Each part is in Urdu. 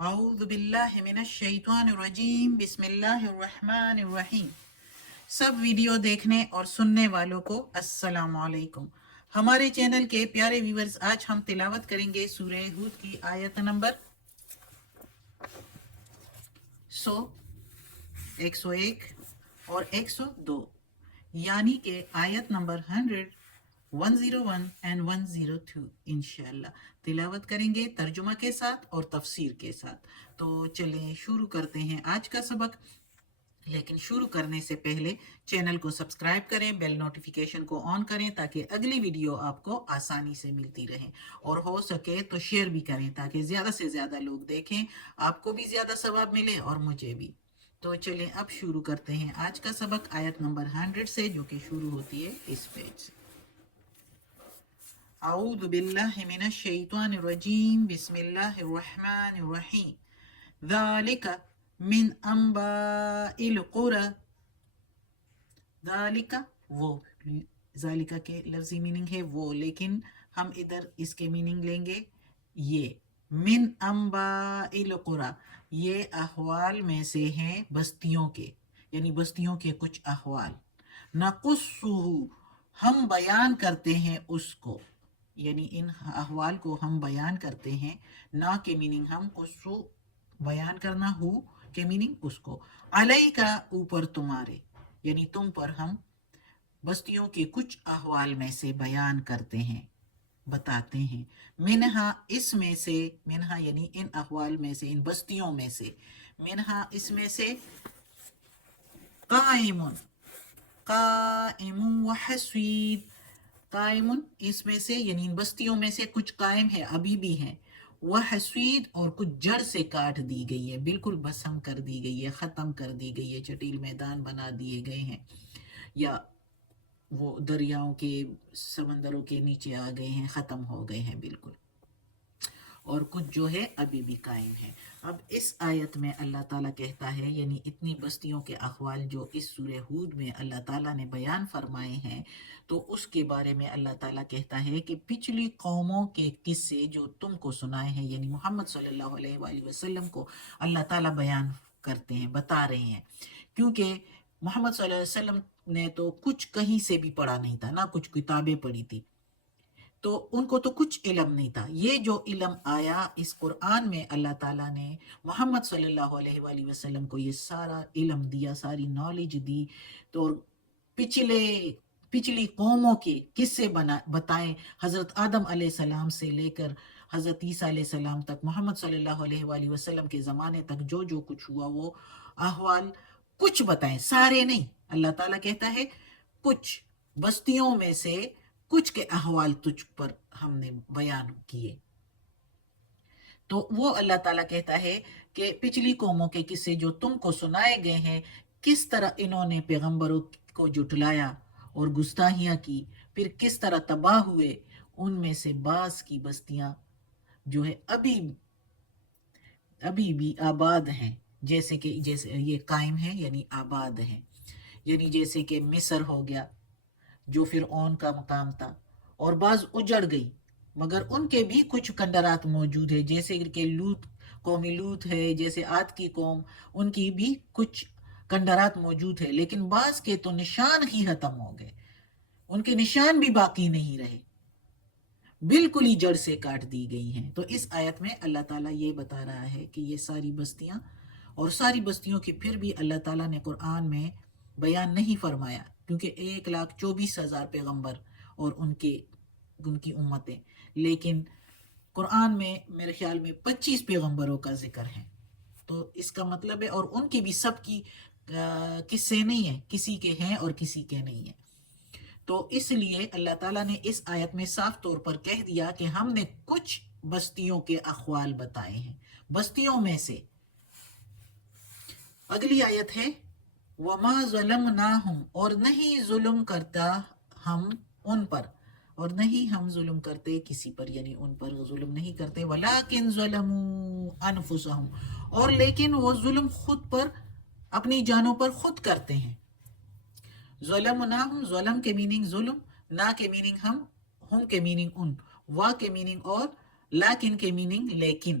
اعوذ باللہ من الشیطان الرجیم بسم اللہ الرحمن الرحیم۔ سب ویڈیو دیکھنے اور سننے والوں کو السلام علیکم۔ ہمارے چینل کے پیارے ویورز، آج ہم تلاوت کریں گے سورہ ہود کی آیت نمبر 100، 101 اور 102، یعنی کہ آیت نمبر 100، 101 اینڈ 102 انشاءاللہ تلاوت کریں گے ترجمہ کے ساتھ اور تفسیر کے ساتھ۔ تو چلیں شروع کرتے ہیں آج کا سبق۔ لیکن شروع کرنے سے پہلے چینل کو سبسکرائب کریں، بیل نوٹیفیکیشن کو آن کریں تاکہ اگلی ویڈیو آپ کو آسانی سے ملتی رہے، اور ہو سکے تو شیئر بھی کریں تاکہ زیادہ سے زیادہ لوگ دیکھیں، آپ کو بھی زیادہ ثواب ملے اور مجھے بھی۔ تو چلیں اب شروع کرتے ہیں آج کا سبق آیت نمبر 100 سے، جو کہ شروع ہوتی ہے اس پیج سے۔ اعوذ باللہ من الشیطان الرجیم بسم اللہ الرحمن الرحیم۔ ذالک من انباء القرى، ذالک وہ، ذالک کے لفظی میننگ ہے وہ، لیکن ہم ادھر اس کے میننگ لیں گے یہ، من انباء القرى، یہ احوال میں سے ہیں بستیوں کے، یعنی بستیوں کے کچھ احوال۔ نقصہ، ہم بیان کرتے ہیں اس کو، یعنی ان احوال کو ہم بیان کرتے ہیں۔ نا کے میننگ ہم، قصو بیان کرنا، ہو کے میننگ اس کو، علیکا اوپر تمہارے، یعنی تم پر ہم بستیوں کے کچھ احوال میں سے بیان کرتے ہیں، بتاتے ہیں۔ منہا اس میں سے، منہا یعنی ان احوال میں سے، ان بستیوں میں سے، منہا اس میں سے، قائم، قائم وحسید، قائم اس میں سے یعنی ان بستیوں میں سے کچھ قائم ہے، ابھی بھی ہیں، وحسید اور کچھ جڑ سے کاٹ دی گئی ہے، بالکل بسم کر دی گئی ہے، ختم کر دی گئی ہے، چٹیل میدان بنا دیے گئے ہیں، یا وہ دریاؤں کے، سمندروں کے نیچے آ گئے ہیں، ختم ہو گئے ہیں بالکل، اور کچھ جو ہے ابھی بھی قائم ہے۔ اب اس آیت میں اللہ تعالیٰ کہتا ہے، یعنی اتنی بستیوں کے احوال جو اس سورہ ہود میں اللہ تعالیٰ نے بیان فرمائے ہیں، تو اس کے بارے میں اللہ تعالیٰ کہتا ہے کہ پچھلی قوموں کے قصے جو تم کو سنائے ہیں، یعنی محمد صلی اللہ علیہ وآلہ وسلم کو اللہ تعالیٰ بیان کرتے ہیں، بتا رہے ہیں، کیونکہ محمد صلی اللہ علیہ وسلم نے تو کچھ کہیں سے بھی پڑھا نہیں تھا، نہ کچھ کتابیں پڑھی تھی، تو ان کو تو کچھ علم نہیں تھا۔ یہ جو علم آیا اس قرآن میں، اللہ تعالیٰ نے محمد صلی اللہ علیہ وآلہ وسلم کو یہ سارا علم دیا، ساری نالج دی، تو پچھلی قوموں کے قصے بتائیں، حضرت آدم علیہ السلام سے لے کر حضرت عیسیٰ علیہ السلام تک، محمد صلی اللہ علیہ وآلہ وسلم کے زمانے تک جو جو کچھ ہوا، وہ احوال کچھ بتائیں، سارے نہیں۔ اللہ تعالیٰ کہتا ہے کچھ بستیوں میں سے کچھ کے احوال تجھ پر ہم نے بیان کیے۔ تو وہ اللہ تعالیٰ کہتا ہے کہ پچھلی قوموں کے قصے جو تم کو سنائے گئے ہیں، کس طرح انہوں نے پیغمبروں کو جھٹلایا اور گستاخیاں کی، پھر کس طرح تباہ ہوئے، ان میں سے بعض کی بستیاں جو ہے ابھی بھی آباد ہیں، جیسے یہ قائم ہیں یعنی آباد ہیں، یعنی جیسے کہ مصر ہو گیا جو فرعون کا مقام تھا، اور بعض اجڑ گئی، مگر ان کے بھی کچھ کنڈرات موجود ہے، جیسے کہ قوم لوط ہے، جیسے عاد کی قوم، ان کی بھی کچھ کنڈرات موجود ہے، لیکن بعض کے تو نشان ہی ختم ہو گئے، ان کے نشان بھی باقی نہیں رہے، بالکل ہی جڑ سے کاٹ دی گئی ہیں۔ تو اس آیت میں اللہ تعالیٰ یہ بتا رہا ہے کہ یہ ساری بستیاں، اور ساری بستیوں کی پھر بھی اللہ تعالیٰ نے قرآن میں بیان نہیں فرمایا، کیونکہ 1,24,000 پیغمبر اور ان کی امتیں، لیکن قرآن میں میرے خیال میں 25 پیغمبروں کا ذکر ہے، تو اس کا مطلب ہے، اور ان کی بھی سب کی قصے نہیں ہیں، کسی کے ہیں اور کسی کے نہیں ہیں۔ تو اس لیے اللہ تعالیٰ نے اس آیت میں صاف طور پر کہہ دیا کہ ہم نے کچھ بستیوں کے احوال بتائے ہیں، بستیوں میں سے۔ اگلی آیت ہے وَمَا ظَلَمْنَاهُمْ، اور نہیں ظلم کرتا ہم ان پر، اور نہیں ہم ظلم کرتے کسی پر، یعنی ان پر ظلم نہیں کرتے، وَلَٰكِنْ ظَلَمُوا أَنفُسَهُمْ، اور لیکن وہ ظلم خود پر، اپنی جانوں پر خود کرتے ہیں۔ ظلمناہم، ظلم کے میننگ ظلم، نا کے میننگ ہم کے میننگ ان، وا کے میننگ اور، لیکن کے میننگ لیکن۔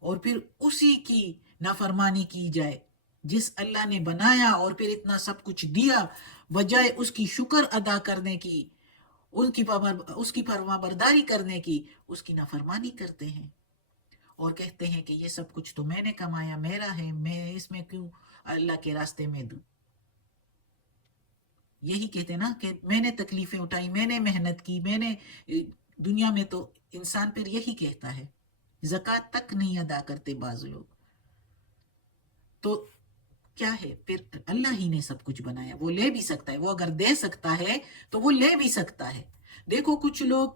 اور پھر اسی کی نافرمانی کی جائے جس اللہ نے بنایا اور پھر اتنا سب کچھ دیا، بجائے اس کی شکر ادا کرنے کی، اس کی فرما برداری کرنے کی، اس کی نافرمانی کرتے ہیں اور کہتے ہیں کہ یہ سب کچھ تو میں نے کمایا، میرا ہے، میں اس میں کیوں اللہ کے راستے میں دوں۔ یہی کہتے ہیں نا کہ میں نے تکلیفیں اٹھائی، میں نے محنت کی، میں نے دنیا میں تو انسان پھر یہی کہتا ہے، زکوٰۃ تک نہیں ادا کرتے بعض لوگ۔ تو کیا ہے پھر اللہ ہی نے سب کچھ بنایا، وہ لے بھی سکتا ہے، وہ اگر دے سکتا ہے تو وہ لے بھی سکتا ہے۔ دیکھو کچھ لوگ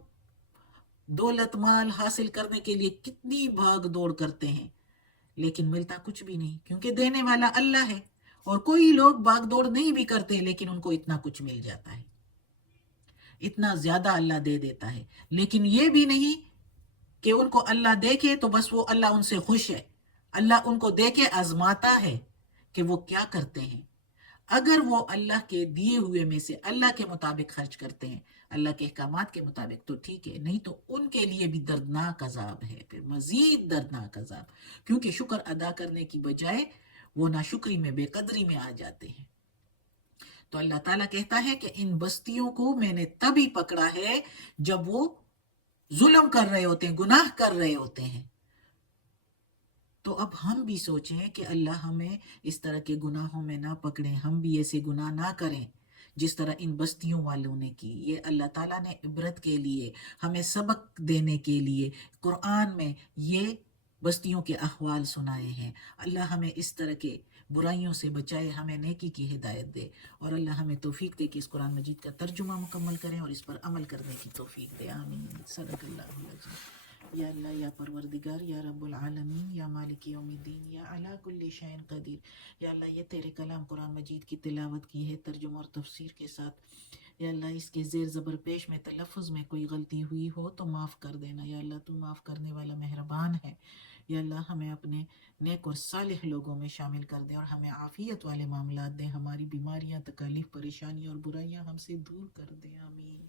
دولت مال حاصل کرنے کے لیے کتنی بھاگ دوڑ کرتے ہیں لیکن ملتا کچھ بھی نہیں، کیونکہ دینے والا اللہ ہے۔ اور کوئی لوگ بھاگ دوڑ نہیں بھی کرتے لیکن ان کو اتنا کچھ مل جاتا ہے، اتنا زیادہ اللہ دے دیتا ہے۔ لیکن یہ بھی نہیں کہ ان کو اللہ دیکھے تو بس وہ اللہ ان سے خوش ہے، اللہ ان کو دیکھے آزماتا ہے کہ وہ کیا کرتے ہیں۔ اگر وہ اللہ کے دیے ہوئے میں سے اللہ کے مطابق خرچ کرتے ہیں، اللہ کے احکامات کے مطابق، تو ٹھیک ہے، نہیں تو ان کے لیے بھی دردناک عذاب ہے، پھر مزید دردناک عذاب، کیونکہ شکر ادا کرنے کی بجائے وہ ناشکری میں، بے قدری میں آ جاتے ہیں۔ تو اللہ تعالیٰ کہتا ہے کہ ان بستیوں کو میں نے تبھی پکڑا ہے جب وہ ظلم کر رہے ہوتے ہیں، گناہ کر رہے ہوتے ہیں۔ تو اب ہم بھی سوچیں کہ اللہ ہمیں اس طرح کے گناہوں میں نہ پکڑیں، ہم بھی ایسے گناہ نہ کریں جس طرح ان بستیوں والوں نے کی۔ یہ اللہ تعالیٰ نے عبرت کے لیے، ہمیں سبق دینے کے لیے قرآن میں یہ بستیوں کے احوال سنائے ہیں۔ اللہ ہمیں اس طرح کے برائیوں سے بچائے، ہمیں نیکی کی ہدایت دے، اور اللہ ہمیں توفیق دے کہ اس قرآن مجید کا ترجمہ مکمل کریں اور اس پر عمل کرنے کی توفیق دے۔ آمین۔ صدق اللہ العظیم۔ یا اللہ، یا پروردگار، یا رب العالمین، یا مالک یوم الدین، یا علی کل شیء قدیر، یا اللہ یہ تیرے کلام قرآن مجید کی تلاوت کی ہے ترجمہ اور تفسیر کے ساتھ، یا اللہ اس کے زیر زبر پیش میں تلفظ میں کوئی غلطی ہوئی ہو تو معاف کر دینا، یا اللہ تو معاف کرنے والا مہربان ہے۔ یا اللہ ہمیں اپنے نیک اور صالح لوگوں میں شامل کر دے اور ہمیں عافیت والے معاملات دے، ہماری بیماریاں، تکالیف، پریشانیاں اور برائیاں ہم سے دور کر دے۔ آمین۔